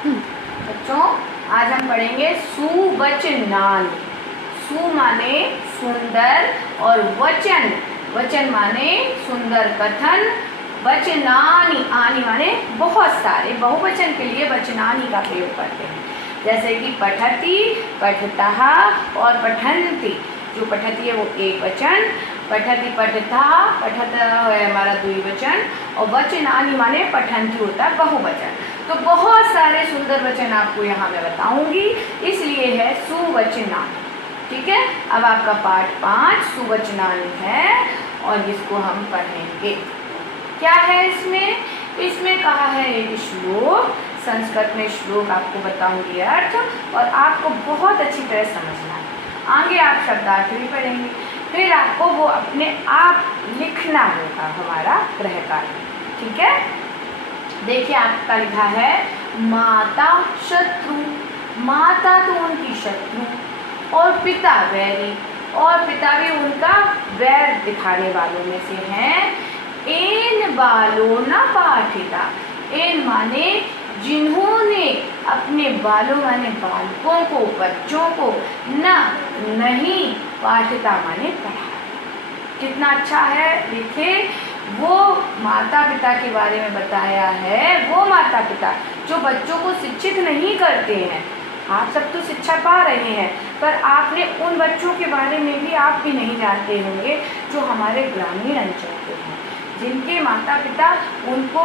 बच्चों, आज हम पढ़ेंगे सुवचनानि। सु माने सुंदर और वचन, वचन माने सुंदर कथन। वचनानि, आनि माने बहुत सारे, बहुवचन के लिए वचनानि का प्रयोग करते हैं। जैसे कि पठति, पठतः और पठन्ति। जो पठति है वो एक वचन, पठति पठतः, पठत है हमारा द्विवचन, और वचनानि माने पठन्ति होता है बहुवचन। तो बहुत सारे सुंदर वचन आपको यहाँ मैं बताऊंगी, इसलिए है सुवचनानि। ठीक है, अब आपका पाठ 5 सुवचनानि है और इसको हम पढ़ेंगे। क्या है इसमें? इसमें कहा है एक श्लोक, संस्कृत में श्लोक आपको बताऊंगी अर्थ, और आपको बहुत अच्छी तरह समझना है। आगे आप शब्दार्थ भी पढ़ेंगे, फिर आपको वो अपने आप लिखना होगा, हमारा गृह कार्य। ठीक है, देखिए आपका लिखा है माता शत्रु। माता तो उनकी शत्रु और पिता वैरी, और पिता भी उनका वैर दिखाने वालों में से हैं। एन बालो न पाठिता। एन माने जिन्होंने अपने बालों माने बालकों को, बच्चों को, नहीं पाठिता माने पढ़ा। कितना अच्छा है, देखिए वो माता पिता के बारे में बताया है। वो माता पिता जो बच्चों को शिक्षित नहीं करते हैं। आप सब तो शिक्षा पा रहे हैं, पर आपने उन बच्चों के बारे में भी आप भी नहीं जानते होंगे जो हमारे ग्रामीण अंचल के हैं, जिनके माता पिता उनको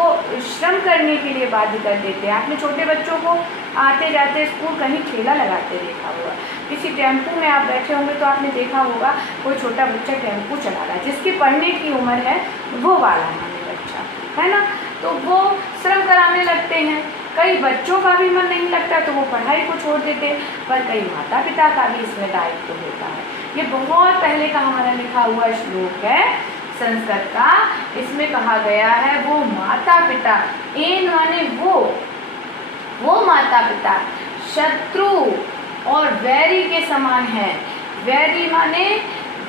श्रम करने के लिए बाध्य कर देते हैं। आपने छोटे बच्चों को आते जाते स्कूल कहीं ठेला लगाते देखा होगा, किसी टेम्पू में आप बैठे होंगे तो आपने देखा होगा कोई छोटा बच्चा टेम्पू चला रहा है, जिसकी पढ़ने की उम्र है वो वाला हमारे बच्चा है ना। तो वो श्रम कराने लगते हैं। कई बच्चों का भी मन नहीं लगता तो वो पढ़ाई को छोड़ देते, पर कई माता पिता का भी इसमें दायित्व होता है। ये बहुत पहले का हमारा लिखा हुआ श्लोक है संस्कृत का। इसमें कहा गया है वो माता पिता, एन माने वो माता पिता शत्रु और वैरी के समान हैं। वैरी माने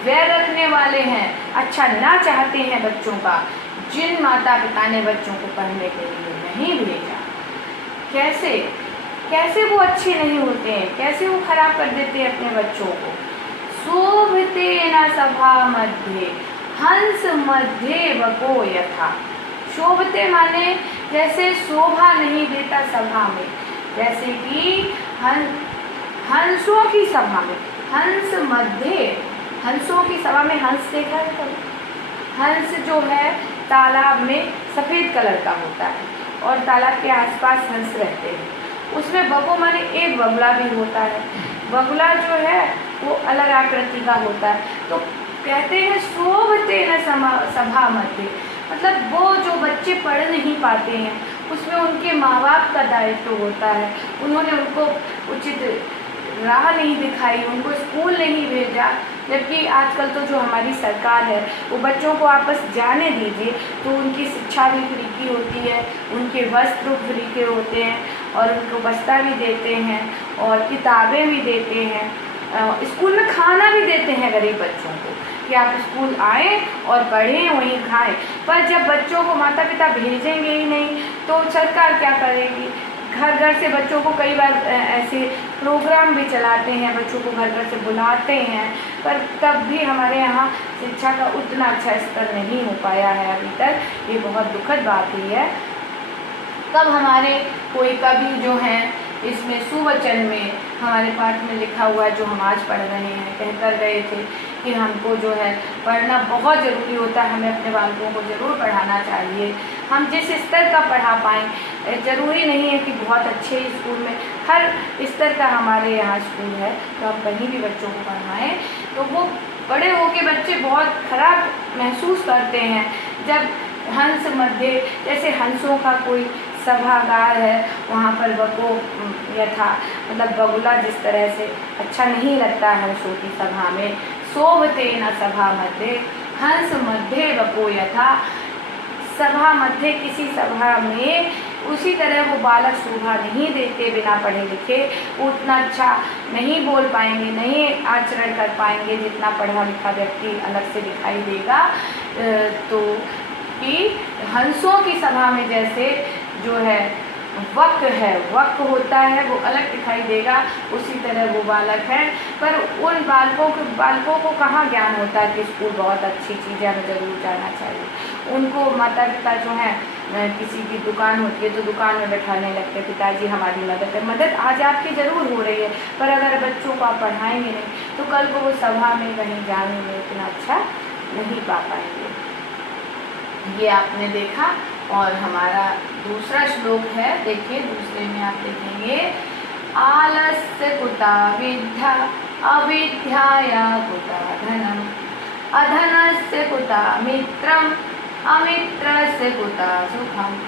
वैर रखने वाले हैं, अच्छा ना चाहते हैं बच्चों का, जिन माता पिता ने बच्चों को पढ़ने के लिए नहीं भेजा। कैसे कैसे वो अच्छे नहीं होते हैं, कैसे वो खराब कर देते हैं अपने बच्चों को। शोभते न सभा मध्य हंस मध्य वको यथा। शोभते माने जैसे शोभा नहीं देता सभा में, जैसे कि हंसों की सभा में, हंस मध्य, हंसों की सभा में हंस देखा है कभी? हंस जो है तालाब में सफ़ेद कलर का होता है और तालाब के आसपास हंस रहते हैं। उसमें बगो माने एक बगुला भी होता है। बगुला जो है वो अलग आकृति का होता है। तो कहते हैं शोभते न सभा मध्य, मतलब वो जो बच्चे पढ़ नहीं पाते हैं उसमें उनके माँ बाप का दायित्व होता है। उन्होंने उनको उचित राह नहीं दिखाई, उनको स्कूल नहीं भेजा। जबकि आजकल तो जो हमारी सरकार है वो बच्चों को आप बस जाने दीजिए तो उनकी शिक्षा भी फ्री की होती है, उनके वस्त्र फ्री के होते हैं और उनको बस्ता भी देते हैं और किताबें भी देते हैं। स्कूल में खाना भी देते हैं गरीब बच्चों को कि आप स्कूल आएँ और पढ़ें, वहीं खाएं। पर जब बच्चों को माता पिता भेजेंगे ही नहीं तो सरकार क्या करेगी? घर घर से बच्चों को कई बार ऐसे प्रोग्राम भी चलाते हैं, बच्चों को घर घर से बुलाते हैं, पर तब भी हमारे यहाँ शिक्षा का उतना अच्छा स्तर नहीं हो पाया है अभी तक। ये बहुत दुखद बात ही है। तब हमारे कोई कवि जो हैं इसमें सुवचन में हमारे पाठ में लिखा हुआ है जो हम आज पढ़ रहे हैं, कहकर गए थे कि हमको जो है पढ़ना बहुत ज़रूरी होता है, हमें अपने बालकों को ज़रूर पढ़ाना चाहिए। हम जिस स्तर का पढ़ा पाएँ, ज़रूरी नहीं है कि बहुत अच्छे स्कूल में, हर स्तर का हमारे यहाँ स्कूल है तो हम कहीं भी बच्चों को पढ़ाएँ। तो वो बड़े होके बच्चे बहुत खराब महसूस करते हैं जब हंस मध्य, जैसे हंसों का कोई सभागार है वहाँ पर वको यथा, मतलब बगुला जिस तरह से अच्छा नहीं लगता है हंसों की सभा में। शोभते न सभा मध्य हंस मध्य वको यथा। सभा मध्य किसी सभा में उसी तरह वो बालक शोभा नहीं देते, बिना पढ़े लिखे उतना अच्छा नहीं बोल पाएंगे, नहीं आचरण कर पाएंगे जितना पढ़ा लिखा व्यक्ति अलग से दिखाई देगा। तो कि हंसों की सभा में जैसे जो है वक है, वक होता है वो अलग दिखाई देगा, उसी तरह वो बालक है। पर उन बालकों को कहाँ ज्ञान होता है कि स्कूल बहुत अच्छी चीज़ है, हमें ज़रूर जाना चाहिए। उनको माता पिता जो हैं, किसी की दुकान होती है तो दुकान में बैठाने लगते हैं, पिताजी हमारी मदद आज आपकी ज़रूर हो रही है, पर अगर बच्चों को आप पढ़ाएंगे नहीं तो कल को वो सभा में कहीं जाने में इतना अच्छा नहीं पा पाएंगे। ये आपने देखा। और हमारा दूसरा श्लोक है, देखिए दूसरे में आप देखेंगे, आलस्य कुता विद्या अविद्याया कुता धनम, अधनस्य कुता मित्रम अमित्रस्य कुता सुखम।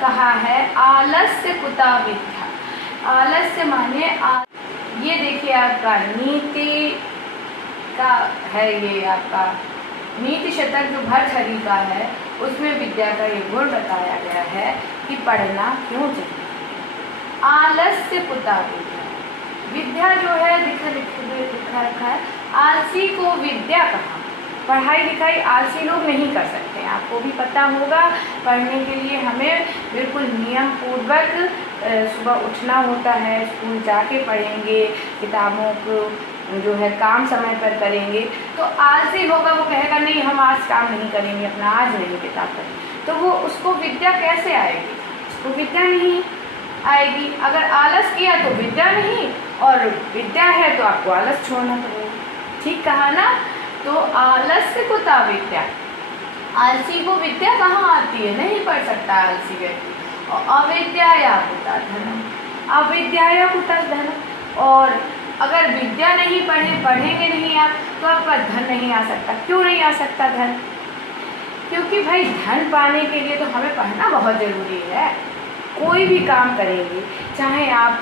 कहा है आलस्य कुता विद्या। आलस्य माने ये देखिए आपका नीति का है, ये आपका नीति शतक जो भर्तृहरि का है उसमें विद्या का ये गुण बताया गया है कि पढ़ना क्यों चाहिए। आलस्य कुता विद्या, विद्या जो है लिखा रखा है, आलसी को विद्या कहा। पढ़ाई लिखाई आलसी लोग नहीं कर सकते हैं, आपको भी पता होगा। पढ़ने के लिए हमें बिल्कुल नियम पूर्वक सुबह उठना होता है, स्कूल जाके पढ़ेंगे, किताबों को जो है काम समय पर करेंगे। तो आलसी होगा, वो कहेगा नहीं हम आज काम नहीं करेंगे, अपना आज नहीं किताब पढ़ेंगे, तो वो उसको विद्या कैसे आएगी? उसको विद्या नहीं आएगी। अगर आलस किया तो विद्या नहीं, और विद्या है तो आपको आलस छोड़ना पड़ेगा। ठीक कहा ना? तो आलस्य कुता विद्या, आलसी को विद्या कहाँ आती है? नहीं पढ़ सकता आलसी व्यक्ति। और अविद्याया कुता धनम, अविद्याया कुता धनम। और अगर विद्या नहीं पढ़ेंगे नहीं आप, तो आपका धन नहीं आ सकता। क्यों नहीं आ सकता धन? क्योंकि भाई धन पाने के लिए तो हमें पढ़ना बहुत ज़रूरी है। कोई भी काम करेंगे, चाहे आप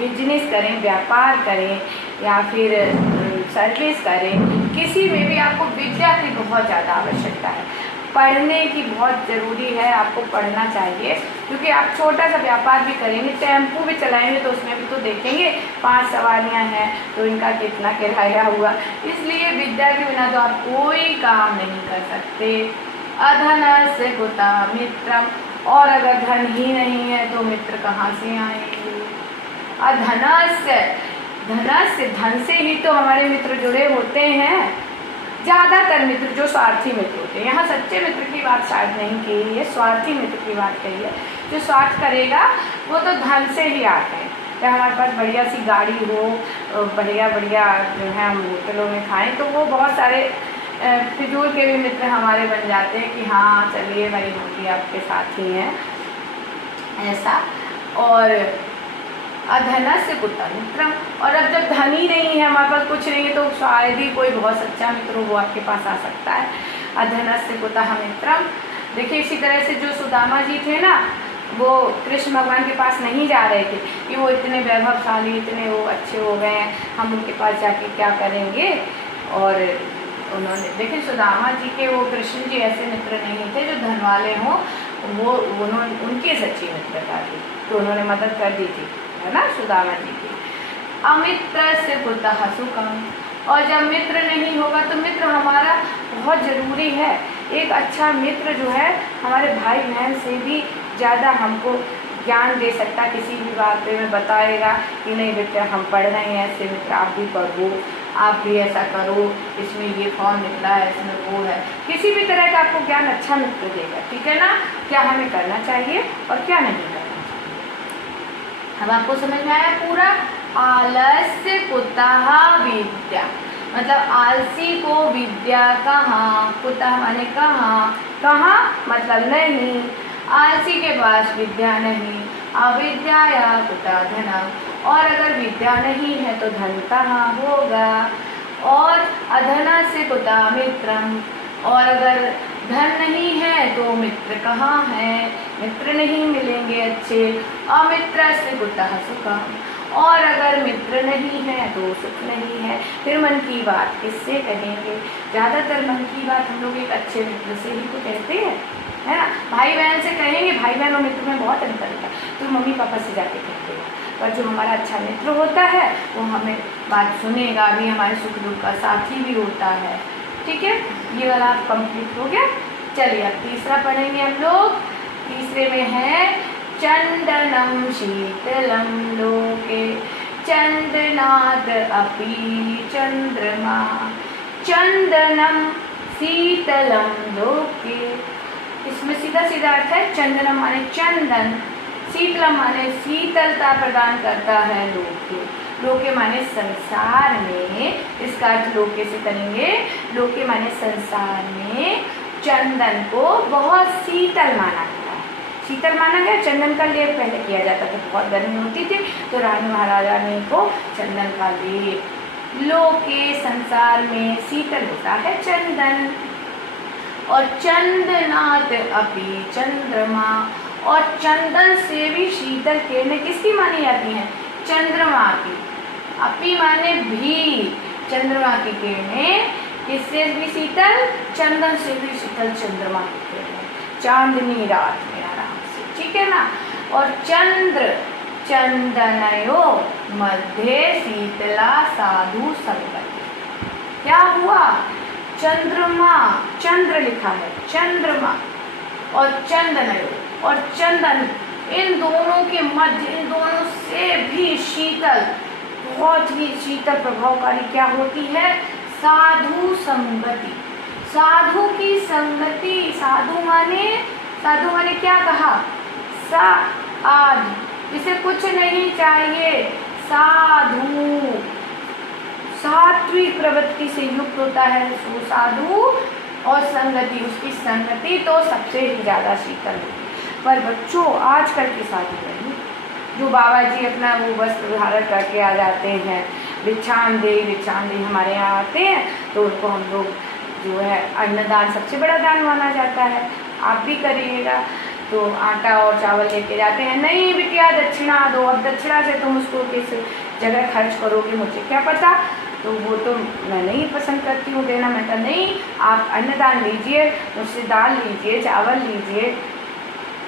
बिजनेस करें, व्यापार करें या फिर सर्विस करें, किसी में भी आपको विद्या की बहुत ज़्यादा आवश्यकता है। पढ़ने की बहुत ज़रूरी है, आपको पढ़ना चाहिए। क्योंकि आप छोटा सा व्यापार भी करेंगे, टेम्पो भी चलाएंगे तो उसमें भी तो देखेंगे 5 सवारियां हैं तो इनका कितना किराया हुआ। इसलिए विद्या के बिना तो आप कोई काम नहीं कर सकते। अधनस्य कुता मित्रम, और अगर धन ही नहीं है तो मित्र कहाँ से आएंगे? अधनस्य, धनस्य, धन से ही तो हमारे मित्र जुड़े होते हैं। ज़्यादातर मित्र जो स्वार्थी मित्र होते हैं, यहाँ सच्चे मित्र की बात शायद नहीं की है, स्वार्थी मित्र की बात कही है। जो स्वार्थ करेगा वो तो धन से ही आते हैं। चाहे हमारे पास बढ़िया सी गाड़ी हो, बढ़िया बढ़िया जो है हम होटलों में खाएं, तो वो बहुत सारे फिजूल के भी मित्र हमारे बन जाते हैं कि हाँ चलिए भाई हम भी आपके साथ ही हैं, ऐसा। और अधनस्य कुता मित्रम, और अब जब धन ही नहीं है, हमारे पास कुछ नहीं है, तो शायद ही कोई बहुत सच्चा मित्र हो वो आपके पास आ सकता है। अधनस्य कुता मित्रम। देखिए इसी तरह से जो सुदामा जी थे ना, वो कृष्ण भगवान के पास नहीं जा रहे थे कि वो इतने वैभवशाली, इतने वो अच्छे हो गए हैं, हम उनके पास जाके क्या करेंगे। और उन्होंने देखिए सुदामा जी के, वो कृष्ण जी ऐसे मित्र नहीं थे जो धन वाले हों, वो उन्होंने उनकी सच्ची मित्रता थी, तो उन्होंने मदद कर दी थी, है ना, सुदामा जी की। अमित्रस्य कुतः सुखम, और जब मित्र नहीं होगा तो मित्र हमारा बहुत ज़रूरी है। एक अच्छा मित्र जो है हमारे भाई बहन से भी ज़्यादा हमको ज्ञान दे सकता, किसी भी बात पे में बताएगा कि नहीं बेटा हम पढ़ रहे हैं, ऐसे मित्र आप भी पढ़ो, आप भी ऐसा करो, इसमें ये फॉर्म निकला है, इसमें वो है। किसी भी तरह का आपको ज्ञान अच्छा मित्र देगा। ठीक है ना? क्या हमें करना चाहिए और क्या नहीं करना चाहिए। अब आपको समझ में आया पूरा? आलस्य कुतः विद्या, मतलब आलसी को विद्या कहाँ, कुतः माने कहाँ, कहाँ मतलब नहीं, आलसी के पास विद्या नहीं। अविद्याया कुतः धनम, और अगर विद्या नहीं है तो धन कहाँ होगा। और अधनस्य कुतः मित्रम, और अगर धन नहीं है तो मित्र कहाँ है, मित्र नहीं मिलेंगे अच्छे। अमित्रस्य कुतः सुखम, और अगर मित्र नहीं है तो सुख नहीं है। फिर मन की बात किससे कहेंगे? ज़्यादातर मन की बात हम लोग एक अच्छे मित्र से ही तो कहते हैं, है ना। भाई बहन से कहेंगे, भाई बहन और मित्र में बहुत अंतर होता है, तो मम्मी पापा से जाके कहते हैं। पर जो हमारा अच्छा मित्र होता है वो हमें बात सुनेगा भी, हमारे सुख दुख का साथी भी होता है। ठीक है, ये वाला कंप्लीट हो गया। चलिए अब तीसरा पढ़ेंगे हम लोग। तीसरे में है चंदनम शीतलम लोके चंदनाद अपि चंद्रमा। चंदनम शीतलम लोके, इसमें सीधा सीधा अर्थ है चंदनम माने चंदन, शीतलम माने शीतलता प्रदान करता है लोके। लोके माने संसार में, इसका अर्थ लोके से करेंगे। लोके माने संसार में चंदन को बहुत शीतल माना गया है। शीतल माना गया, चंदन का लेप पहले किया जाता था, बहुत गर्मी होती थी तो रानी महाराजा ने को चंदन का लेप। लोके संसार में शीतल होता है चंदन। और चंदनाद अपि चंद्रमा, और चंदन से भी शीतल किरणें किसकी मानी जाती हैं? चंद्रमा की। अपि माने भी, चंद्रमा की किरणें किससे भी शीतल? चंदन से भी शीतल चंद्रमा की किरणें चांदनी रात में आराम से, ठीक है ना। और चंद्र चंदनयो मध्य शीतला साधु संगति। क्या हुआ? चंद्रमा, चंद्र लिखा है, चंद्रमा और चंदनयो और चंदन, इन दोनों के मध्य, इन दोनों से भी शीतल, बहुत ही शीतल प्रभावकारी क्या होती है? साधु संगति। साधु की संगति। साधु माने क्या कहा? जिसे कुछ नहीं चाहिए, साधु, सात्विक प्रवृत्ति से युक्त होता है वो साधु। और संगति, उसकी संगति तो सबसे ही ज़्यादा शीतल होती। पर बच्चों, आजकल की साधु नहीं, जो बाबा जी अपना वो वस्त्र धारण करके आ जाते हैं, भिक्षाम दे हमारे यहाँ आते हैं, तो उनको हम लोग जो है अन्नदान सबसे बड़ा दान माना जाता है। आप भी करिएगा। तो आटा और चावल लेके जाते हैं, नहीं बिटिया दक्षिणा दो, अब दक्षिणा से तुम उसको किस जगह खर्च करोगे मुझे क्या पता, तो वो तो मैं नहीं पसंद करती हूँ देना। मैं कहा नहीं, आप अन्नदान लीजिए, मुझसे दाल लीजिए, चावल लीजिए,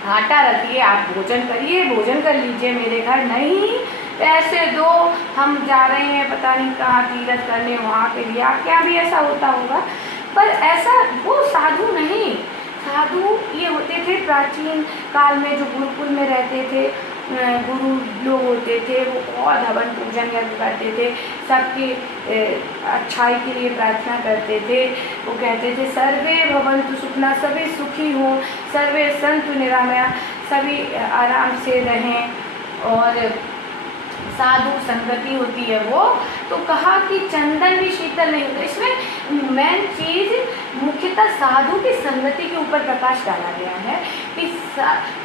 आटा रखिए, आप भोजन करिए, भोजन कर लीजिए मेरे घर। नहीं, पैसे दो, हम जा रहे हैं पता नहीं कहाँ तीर्थ करने, वहाँ के लिए। क्या भी ऐसा होता होगा, पर ऐसा वो साधु नहीं। साधु ये होते थे प्राचीन काल में, जो गुरुकुल में रहते थे, गुरु लोग होते थे, वो और हवन पूजन करते थे, सबकी अच्छाई के लिए प्रार्थना करते थे। वो कहते थे सर्वे भवन्तु सुखिनः, सभी सुखी हों, सर्वे सन्तु निरामया, सभी आराम से रहें। और साधु संगति होती है वो। तो कहा कि चंदन भी शीतल नहीं होता। इसमें मेन चीज़ मुख्यतः साधु की संगति के ऊपर प्रकाश डाला गया है कि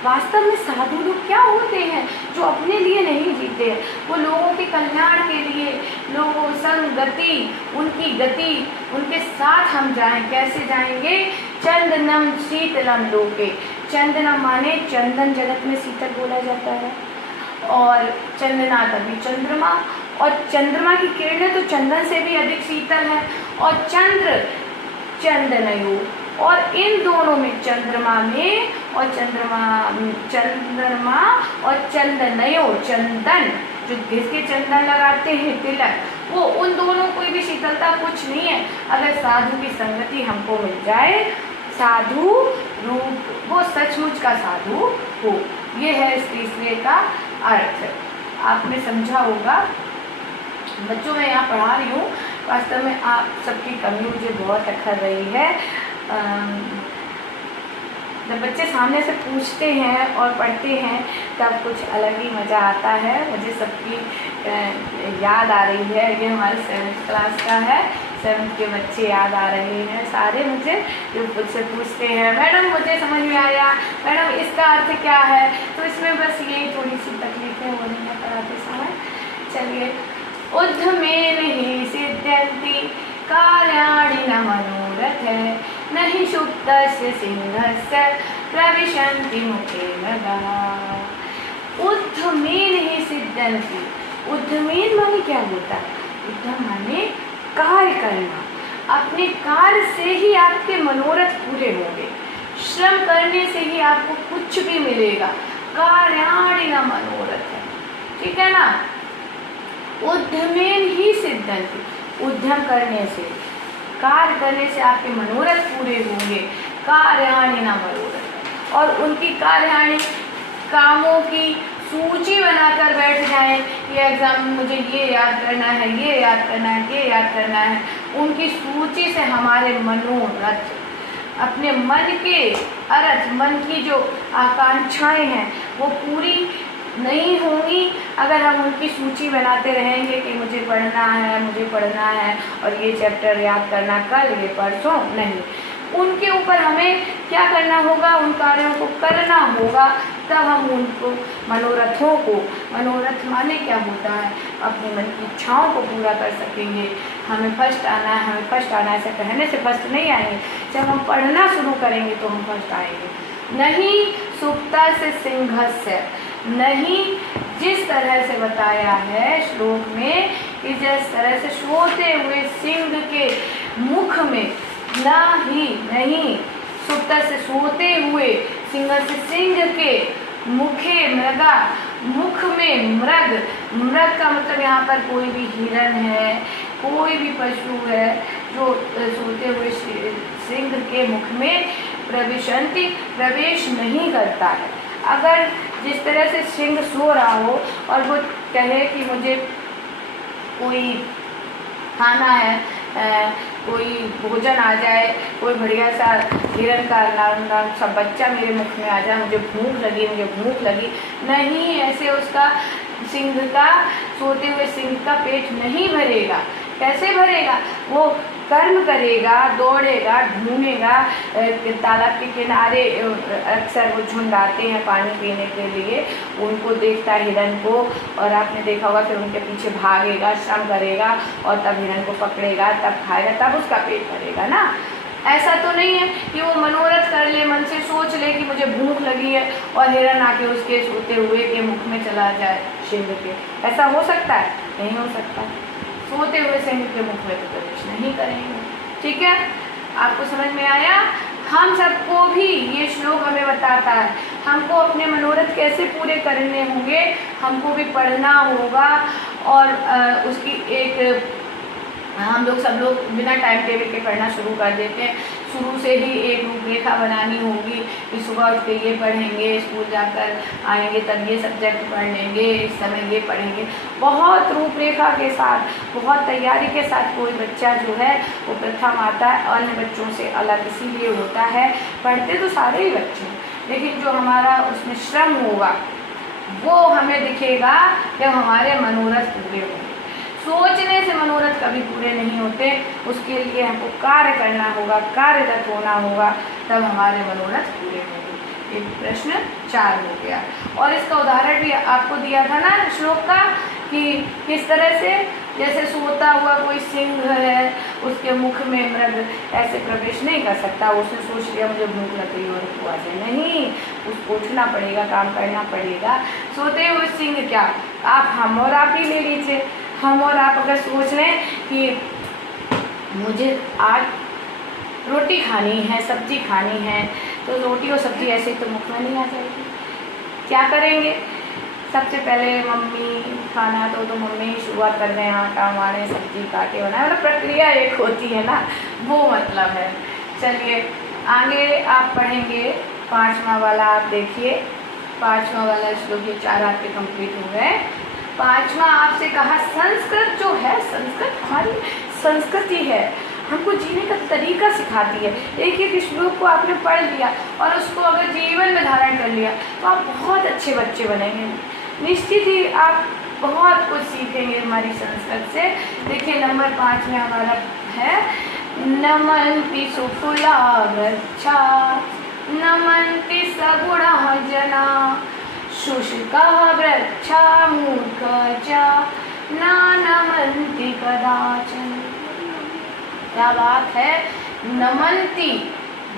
वास्तव में साधु लोग क्या होते हैं, जो अपने लिए नहीं जीते हैं, वो लोगों के कल्याण के लिए, लोगों संगति, उनकी गति, उनके साथ हम जाएं। कैसे जाएंगे? चंदनम शीतलम लोके। चंदनम माने चंदन, जगत में शीतल बोला जाता है। और चंदनाद अपि चंद्रमा, और चंद्रमा की किरणें तो चंदन से भी अधिक शीतल है। और चंद्र चंदनयो, और इन दोनों में, चंद्रमा में और चंद्रमा और चंदनयो, चंदन जो घिसके चंदन लगाते हैं तिलक, वो उन दोनों कोई भी शीतलता कुछ नहीं है। अगर साधु की संगति हमको मिल जाए, साधु रूप, वो सचमुच का साधु हो। ये है इस तीसरे का अर्थ। आपने समझा होगा। बच्चों, मैं यहाँ पढ़ा रही हूँ, वास्तव में आप सबकी कमी मुझे बहुत अखर रही है। जब बच्चे सामने से पूछते हैं और पढ़ते हैं तब कुछ अलग ही मज़ा आता है। मुझे सबकी याद आ रही है। ये हमारे 7th क्लास का है, 7th के बच्चे याद आ रहे हैं सारे मुझे, जो मुझसे पूछते हैं मैडम मुझे समझ में आया, मैडम इसका अर्थ क्या है। तो इसमें बस यही थोड़ी सी तकलीफें हो रही हैं पढ़ाते समय। चलिए, उद्धमेन ही सिद्ध्यन्ति कार्याणि न मनोरथ, नहि शुक्तस्य सिंहस्य प्रविशन्ति मुखे नगाः। उद्धमेन ही सिद्ध्यन्ति। उद्धमेन माने क्या होता है? उद्धम माने कार्य करना। अपने कार्य से ही आपके मनोरथ पूरे होंगे। श्रम करने से ही आपको कुछ भी मिलेगा। कार्याणि न मनोरथ, ठीक है ना। उद्धमेन ही सिद्ध्यन्ति, उद्यम करने से, कार्य करने से आपके मनोरथ पूरे होंगे। कार्याणि न मनोरथ, और उनकी कार्याणी कामों की सूची बनाकर बैठ जाएं। ये एग्ज़ाम में मुझे ये याद करना है, ये याद करना है, ये याद करना है। उनकी सूची से हमारे मनोरथ, अपने मन के अर्थ, मन की जो आकांक्षाएं हैं वो पूरी नहीं होंगी अगर हम उनकी सूची बनाते रहेंगे कि मुझे पढ़ना है, मुझे पढ़ना है और ये चैप्टर याद करना कल, ये परसों। नहीं, उनके ऊपर हमें क्या करना होगा, उन कार्यों को करना होगा, तब हम उनको मनोरथों को, मनोरथ माने क्या होता है, अपने मन की इच्छाओं को पूरा कर सकेंगे। हमें फर्स्ट आना है, हमें फर्स्ट आना है, ऐसे कहने से फर्स्ट नहीं आएंगे। जब हम पढ़ना शुरू करेंगे तो हम फर्स्ट आएंगे। नहीं सुप्ता से सिंहस्य, नहीं जिस तरह से बताया है श्लोक में कि जिस तरह से सोते हुए सिंह के मुख में, नहीं सुप्ता से सोते हुए, सिंह से सिंह के मुखे मृगा, मुख में मृग, मृग का मतलब यहाँ पर कोई भी हिरण है, कोई भी पशु है जो सोते हुए सिंह के मुख में प्रविशन्ति, प्रवेश नहीं करता है। अगर जिस तरह से सिंह सो रहा हो और वो कहे कि मुझे कोई खाना है, कोई भोजन आ जाए, कोई बढ़िया सा हिरण का नाम सा बच्चा मेरे मुख में आ जाए, मुझे भूख लगी, मुझे भूख लगी, नहीं, ऐसे उसका सिंह का, सोते हुए सिंह का पेट नहीं भरेगा। कैसे भरेगा? वो कर्म करेगा, दौड़ेगा, ढूंढेगा। तालाब के किनारे अक्सर वो झुंड आते हैं पानी पीने के लिए, उनको देखता है हिरण को, और आपने देखा होगा फिर उनके पीछे भागेगा, श्रम करेगा और तब हिरण को पकड़ेगा, तब खाएगा, तब उसका पेट भरेगा ना। ऐसा तो नहीं है कि वो मनोरथ कर ले, मन से सोच ले कि मुझे भूख लगी है और हिरण आके उसके सोते हुए के मुख में चला जाए सिंह के। ऐसा हो सकता है? नहीं हो सकता। सोते हुए सिंह के मुख में तो प्रवेश नहीं करेंगे। ठीक है, आपको समझ में आया? हम सबको भी ये श्लोक हमें बताता है, हमको अपने मनोरथ कैसे पूरे करने होंगे, हमको भी पढ़ना होगा। और उसकी एक हम लोग सब लोग बिना टाइम टेबल के पढ़ना शुरू कर देते हैं। शुरू से ही एक रूपरेखा बनानी होगी कि सुबह उठ के ये पढ़ेंगे, स्कूल जाकर आएंगे तब ये सब्जेक्ट पढ़ लेंगे, इस समय ये पढ़ेंगे। बहुत रूपरेखा के साथ, बहुत तैयारी के साथ कोई बच्चा जो है वो प्रथम आता है, अन्य बच्चों से अलग इसीलिए होता है। पढ़ते तो सारे ही बच्चे, लेकिन जो हमारा उसमें श्रम होगा वो हमें दिखेगा जब हमारे मनोरथ पूरे होंगे। सोचने से मनोरथ कभी पूरे नहीं होते, उसके लिए हमको कार्य करना होगा, कार्यरत होना होगा, तब हमारे मनोरथ पूरे होंगे। एक प्रश्न 4 हो गया। और इसका उदाहरण भी आपको दिया था ना श्लोक का, कि किस तरह से, जैसे सोता हुआ कोई सिंह है, उसके मुख में मृग ऐसे प्रवेश नहीं कर सकता। उसने सोच लिया मुझे भूख लग रही और वो आ जाए, नहीं, उसको उठना पड़ेगा, काम करना पड़ेगा। सोते हुए सिंह क्या, हम और आप ही ले लीजिए। हम और आप अगर सोच लें कि मुझे आज रोटी खानी है, सब्जी खानी है, तो रोटी और सब्जी ऐसे तो मुख में नहीं आ जाएगी। क्या करेंगे? सबसे पहले मम्मी खाना तो मम्मी ही शुरुआत कर दें, आटा मारे, सब्जी काटे, बनाए, मतलब प्रक्रिया एक होती है ना, वो मतलब है। चलिए आगे आप पढ़ेंगे 5वां वाला। आप देखिए 5वां वाला श्लोक, ये 4 आपके कंप्लीट हो गए। 5वां आपसे कहा संस्कृत जो है, संस्कृत हमारी संस्कृति है, हमको जीने का तरीका सिखाती है। एक एक श्लोक को आपने पढ़ लिया और उसको अगर जीवन में धारण कर लिया तो आप बहुत अच्छे बच्चे बनेंगे। निश्चित ही आप बहुत कुछ सीखेंगे हमारी संस्कृत से। देखिए नंबर 5 में हमारा है, नमन्ति सुफला वृक्षा, नमन्ति सगुणः जना, शुष्कः वृक्षा मूर्खा च न नमन्ति कदाचन। क्या बात है? नमन्ति,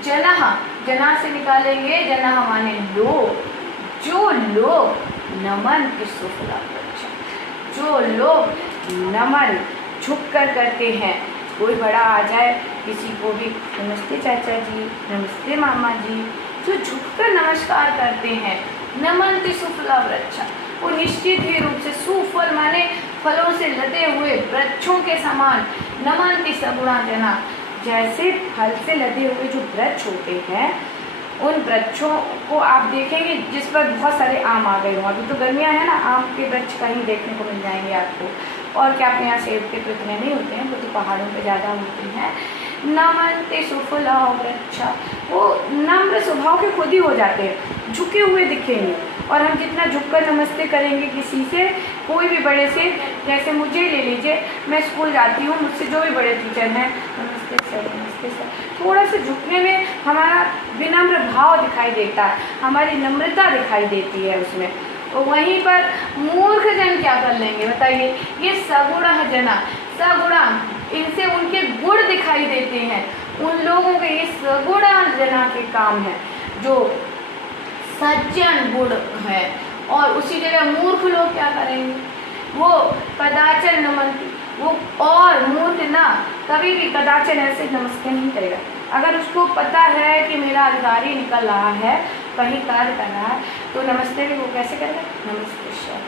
जनः, जना से निकालेंगे, जनः माने लोग, जो लोग नमन्ति सुफला वृक्षा, जो लोग नमन झुक कर करते हैं। कोई बड़ा आ जाए, किसी को भी नमस्ते चाचा जी, नमस्ते मामा जी, जो झुककर नमस्कार करते हैं, नमन्ति सुफला वृक्षा, वो निश्चित ही रूप से, सुफल माने फलों से लदे हुए वृक्षों के समान, नमन्ति सगुणा जना, जैसे फल से लदे हुए जो वृक्ष होते हैं उन वृक्षों को आप देखेंगे जिस पर बहुत सारे आम आ गए हों। अभी तो गर्मियाँ हैं ना, आम के वृक्ष कहीं देखने को मिल जाएंगे आपको। और क्या अपने यहाँ सेब के तो इतने नहीं होते हैं, वो तो पहाड़ों पे ज़्यादा होते हैं। नमन्ते सुफला वृक्षा, वो नम्र स्वभाव के खुद ही हो जाते हैं, झुके हुए दिखेंगे। और हम जितना झुककर नमस्ते करेंगे किसी से, कोई भी बड़े से, जैसे मुझे ले लीजिए, मैं स्कूल जाती हूँ, मुझसे जो भी बड़े टीचर हैं, नमस्ते सर, नमस्ते सर, थोड़ा सा झुकने में हमारा विनम्र भाव दिखाई देता है, हमारी नम्रता दिखाई देती है उसमें। तो वहीं पर मूर्ख जन क्या कर लेंगे बताइए, ये सगुणा जना, सगुणा, इनसे उनके गुण दिखाई देते हैं। उन लोगों के ये सगुणा जना के काम है जो सज्जन गुण है। और उसी जगह मूर्ख लोग क्या करेंगे, वो कदाचन नमन्ति, वो और मूर्ख ना कभी भी कदाचन ऐसे नमस्ते नहीं करेगा। अगर उसको पता है कि मेरा अधिकारी निकल रहा है, कहीं कार्य कर रहा है, तो नमस्ते भी वो कैसे करेगा, नमस्ते सर,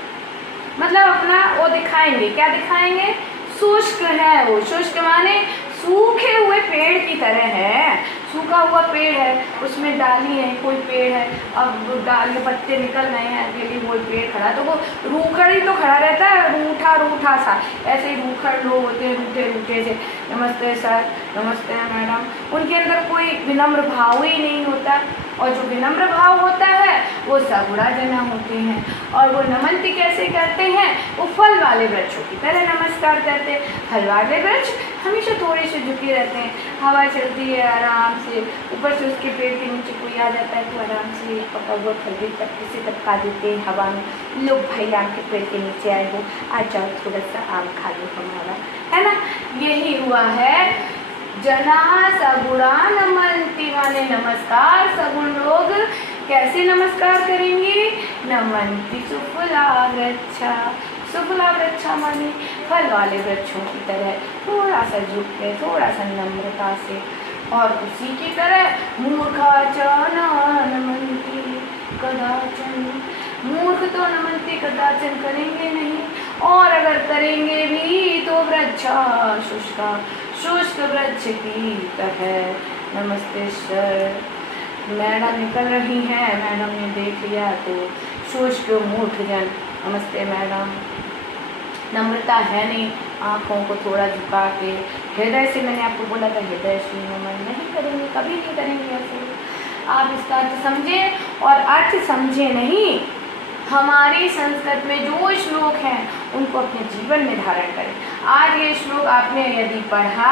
मतलब अपना वो दिखाएंगे। क्या दिखाएंगे, शुष्क है वो, शुष्क माने सूखे हुए पेड़ की तरह है। सूखा हुआ पेड़ है, उसमें डाली है, कोई पेड़ है, अब डाली पत्ते निकल रहे हैं, अकेले वो पेड़ खड़ा, तो वो रूखड़ ही तो खड़ा रहता है, रूठा रूठा सा। ऐसे ही रूखड़ लोग होते हैं, रूठे रूठे से, नमस्ते सर, नमस्ते मैडम, उनके अंदर कोई विनम्र भाव ही नहीं होता। और जो विनम्र भाव होता है वो सगुणा जना होते हैं। और वो नमन्ति कैसे करते हैं, वो फल वाले वृक्षों की तरह नमस्कार करते हैं। फल वाले वृक्ष हमेशा थोड़े से झुके रहते हैं, हवा चलती है आराम से, ऊपर से उसके पेड़ के नीचे कोई आ जाता है तो आराम से पका हुआ फल भी से टपका देते हैं हवा में, लोग भाई आम के पेड़ के नीचे आए हो, आ जाओ थोड़ा सा आम खा लो हमारा, है ना। यही हुआ है जना सगुणा नमन्ति, माने नमस्कार। सगुण लोग कैसे नमस्कार करेंगे, नमन्ति सुफला वृक्षा, सुफला वृक्षा माने फल वाले वृक्षों की तरह थोड़ा सा झुक के, थोड़ा सा नम्रता से। और उसी की तरह मूर्खाचन नमन्ति कदाचन, मूर्ख तो नमन्ति कदाचन करेंगे नहीं, और अगर करेंगे भी तो वृक्षा शुष्का, शुष्क वृक्ष की तरह। नमस्ते सर, मैडम निकल रही हैं, मैडम ने देख लिया तो शुष्क मूर्ख जन, नमस्ते मैडम, नम्रता है नहीं, आँखों को थोड़ा झुका के हृदय से, मैंने आपको बोला था हृदय से नमन नहीं करेंगे, कभी नहीं करेंगे ऐसे। आप इसका अर्थ समझें, और अर्थ समझे नहीं, हमारी संस्कृत में जो श्लोक हैं उनको अपने जीवन में धारण करें। आज ये श्लोक आपने यदि पढ़ा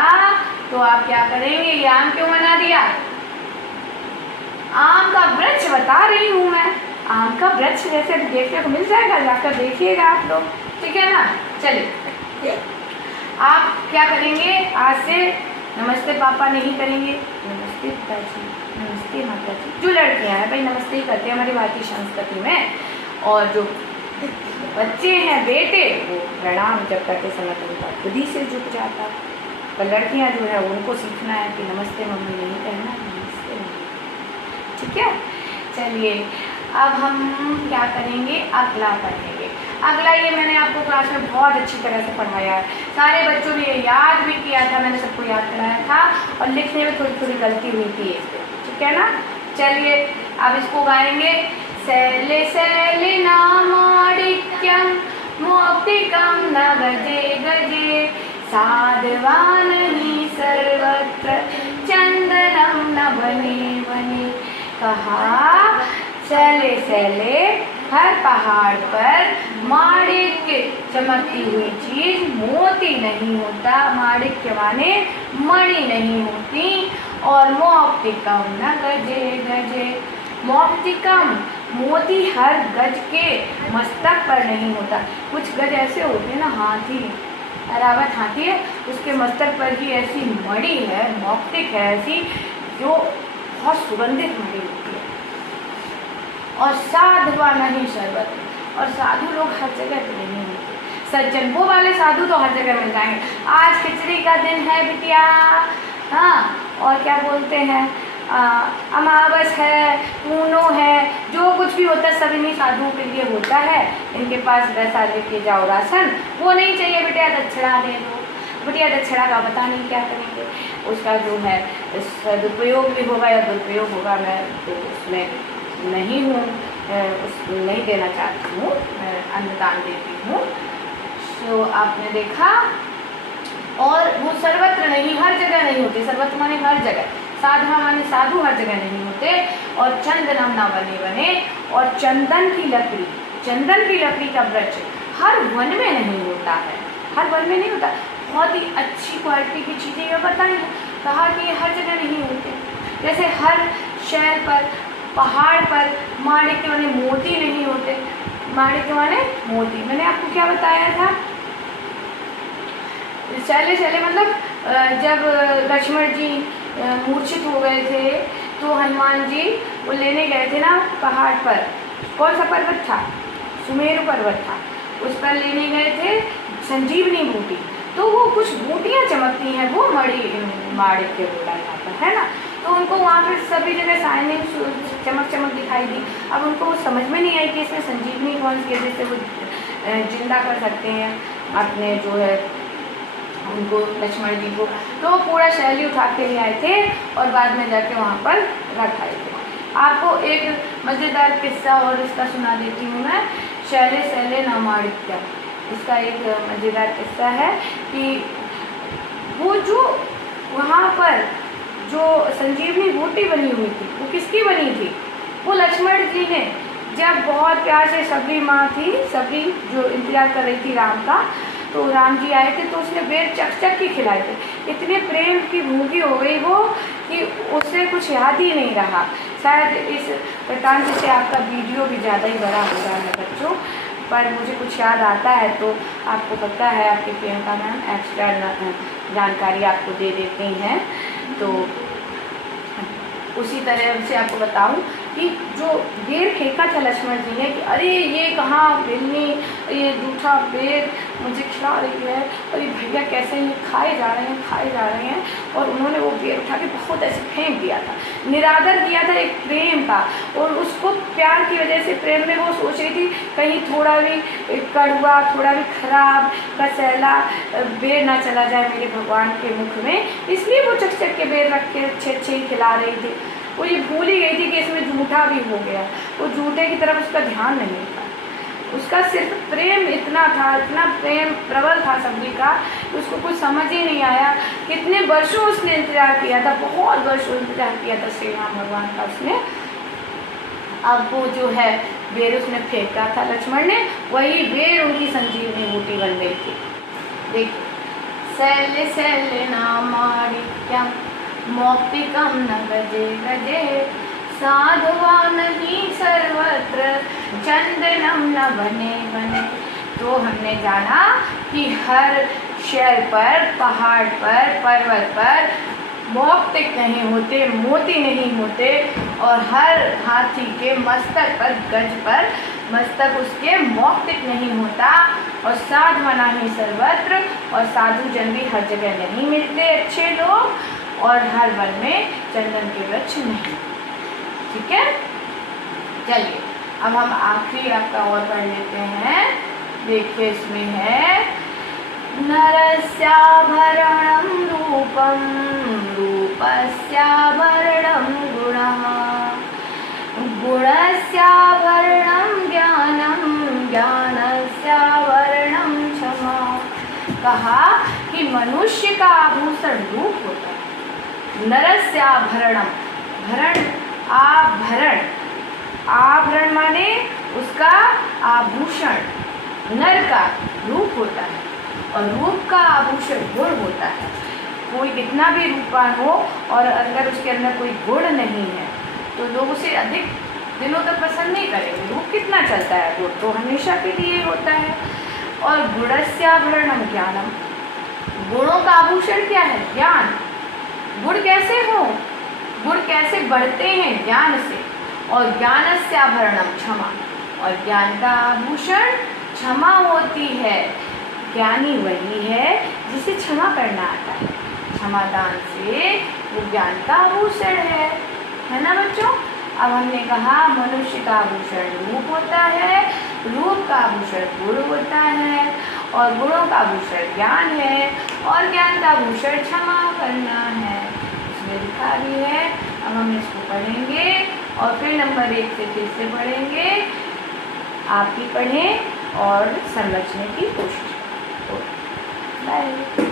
तो आप क्या करेंगे, ये आम क्यों बना दिया, आम का वृक्ष बता रही हूँ मैं, आम का वृक्ष जैसे देखने को मिल जाएगा, जाकर देखिएगा आप लोग, ठीक है ना। चलिए आप क्या करेंगे, आज से नमस्ते पापा नहीं करेंगे, नमस्ते पिताजी, नमस्ते माता जी। जो लड़कियां हैं भाई नमस्ते ही करते हैं हमारी भारतीय संस्कृति में, और जो बच्चे हैं बेटे वो प्रणाम जब करते समय तो उनका खुद ही से झुक जाता। पर लड़कियां जो है उनको सीखना है कि नमस्ते मम्मी नहीं कहना, नमस्ते मम्मी, ठीक है। चलिए अब हम क्या करेंगे, अगला पढ़ेंगे। अगला ये मैंने आपको क्लास में बहुत अच्छी तरह से पढ़ाया है, सारे बच्चों ने याद भी किया था, मैंने सबको याद कराया था, और लिखने में थोड़ी थोड़ी गलती हुई थी इसमें, ठीक है ना। चलिए अब इसको गाएंगे। शैले शैले नामाडिक्यं मौक्तिकं न गजे गजे, साधवान ही सर्वत्र चंदनम न बने बने। कहा शैले शैले हर पहाड़ पर माणिक्य चमकती हुई चीज मोती नहीं होता, माणिक्य माने मणि नहीं होती, और मौक्तिकम न गजे गजे, मौक्तिकम मोती हर गज के मस्तक पर नहीं होता। कुछ गज ऐसे होते हैं ना, हाथी अरावत हाथी है, उसके मस्तक पर ही ऐसी मणि है, मौक्तिक है ऐसी, जो बहुत सुगंधित मणि होती है। और साधवा नहीं शरबत, और साधु लोग हर जगह पे नहीं होते, सज्जन वो वाले साधु तो हर जगह मिल जाएंगे। आज खिचड़ी का दिन है बिटिया, हाँ, और क्या बोलते हैं, अमावस है, पूनो है, जो कुछ भी होता है सब इन्हीं साधुओं के लिए होता है। इनके पास वैसा लेके जाओ राशन, वो नहीं चाहिए बिटिया दक्षिणा दे दो, बिटिया दक्षिणा का पता नहीं क्या करेंगे। उसका जो है सदुपयोग भी होगा या दुरुपयोग होगा, मैं तो उसमें नहीं हूँ, नहीं देना चाहती हूँ, मैं अन्नदान देती हूँ। तो आपने देखा, और वो सर्वत्र नहीं, हर जगह नहीं होते। सर्वत्र माने हर जगह, साधवा माने साधु हर जगह नहीं होते। और चंदनम न बने बने, और चंदन की लकड़ी का वृक्ष हर वन में नहीं होता है, हर वन में नहीं होता। बहुत ही अच्छी क्वालिटी की चीज़ें ये बताई, कहा कि हर जगह नहीं होते। जैसे हर शहर पर, पहाड़ पर माणिक के माने मोती नहीं होते, माणिक के माने मोती। मैंने आपको क्या बताया था, चले मतलब जब लक्ष्मण जी मूर्छित हो गए थे तो हनुमान जी वो लेने गए थे ना पहाड़ पर, कौन सा पर्वत था, सुमेरु पर्वत था, उस पर लेने गए थे संजीवनी बूटी। तो वो कुछ बूटियाँ चमकती हैं, वो माणिक के बोला जाता है ना। तो उनको वहाँ पर सभी जगह शाइनिंग चमक दिखाई दी। अब उनको वो समझ में नहीं आई कि इसमें संजीवनी कौन सी है जिससे वो जिंदा कर सकते हैं अपने जो है उनको, लक्ष्मण जी को। तो वो पूरा शैली उठा के ले आए थे और बाद में जाके वहाँ पर रख आए थे। आपको एक मज़ेदार किस्सा और इसका सुना देती हूँ मैं, शैले शैले न माणिक्य। इसका एक मज़ेदार किस्सा है कि वो जो वहाँ पर जो संजीवनी बूटी बनी हुई थी वो किसकी बनी थी, वो लक्ष्मण जी ने जब बहुत प्यार से सबरी माँ थी, सबरी जो इंतजार कर रही थी राम का, तो राम जी आए थे तो उसने बेर चक के खिलाए थे। इतने प्रेम की भूखी हो गई वो कि उसे कुछ याद ही नहीं रहा। शायद इस वृत्तांत से आपका वीडियो भी ज़्यादा ही बड़ा हो रहा है बच्चों, पर मुझे कुछ याद आता है तो आपको पता है, आपकी प्रियंका मैम एक्स्ट्रा जानकारी आपको दे देती हैं। तो उसी तरह से आपको बताऊं कि जो बेर फेंका था लक्ष्मण जी ने कि अरे ये कहाँ बिल्ली, ये जूठा बेर मुझे खिला रही है, अरे भैया कैसे ये खाए जा रहे हैं, और उन्होंने वो बेर उठा के बहुत ऐसे फेंक दिया था, निरादर किया था एक प्रेम का। और उसको प्यार की वजह से, प्रेम में वो सोच रही थी कहीं थोड़ा भी कड़वा, थोड़ा भी खराब कसैला बेर ना चला जाए मेरे भगवान के मुख में, इसलिए वो चक के बेर रख के अच्छे ही खिला रही थी। वो ये भूल ही गई थी कि इसमें झूठा भी हो गया, वो झूठे की तरफ उसका ध्यान नहीं था, उसका सिर्फ प्रेम इतना था, इतना प्रेम प्रबल था सबरी का, उसको कुछ समझ ही नहीं आया। कितने वर्षों उसने इंतजार किया था, बहुत वर्षों इंतजार किया था श्री राम भगवान का उसने। अब वो जो है बेर उसने फेंका था लक्ष्मण ने, वही बेर उनकी संजीवनी बूटी बन गई थी। देखिए, शैले शैले नामाणिक्यम मौक्तिकम न गजे गजे, साधुआ नहीं सर्वत्र चंदनम न बने बने। तो हमने जाना कि हर शहर पर, पहाड़ पर, पर्वत पर मौक्तिक नहीं होते, मोती नहीं होते, और हर हाथी के मस्तक पर, गज पर मस्तक उसके मौक्तिक नहीं होता, और साधुआ नहीं सर्वत्र, और साधु जन भी हर जगह नहीं मिलते अच्छे लोग, और हर वन में चंदन के वृक्ष नहीं। ठीक है, चलिए अब हम आखिरी आपका और पढ़ लेते हैं। देखिए इसमें है नरस्याभरणं रूपं रूपस्याभरणं गुणः गुणस्याभरणं ज्ञानं ज्ञानस्याभरणं क्षमा। कहा कि मनुष्य का आभूषण रूप होता है। नरस्याभरणम, भरण आभरण, आभरण माने उसका आभूषण, नर का रूप होता है, और रूप का आभूषण गुण होता है। कोई कितना भी रूपवान हो और अगर उसके अंदर कोई गुण नहीं है तो लोग उसे अधिक दिनों तक पसंद नहीं करेंगे। रूप कितना चलता है, गुण तो हमेशा के लिए होता है। और गुणस्याभरणम ज्ञानम, गुणों का आभूषण क्या है, ज्ञान। गुण कैसे हो, गुण कैसे बढ़ते हैं, ज्ञान से। और ज्ञानस्याभरणम क्षमा, और ज्ञान का आभूषण क्षमा होती है। ज्ञानी वही है जिसे क्षमा करना आता है, क्षमादान से वो ज्ञान का आभूषण है ना बच्चों। अब हमने कहा मनुष्य का आभूषण रूप होता है, रूप का आभूषण गुण होता है, और गुणों का आभूषण ज्ञान है, और ज्ञान का आभूषण क्षमा करना है। इसमें लिखा भी है। अब हम इसको पढ़ेंगे और फिर नंबर 1 से फिर से पढ़ेंगे। आप भी पढ़ें और समझने की कोशिश करें। बाय।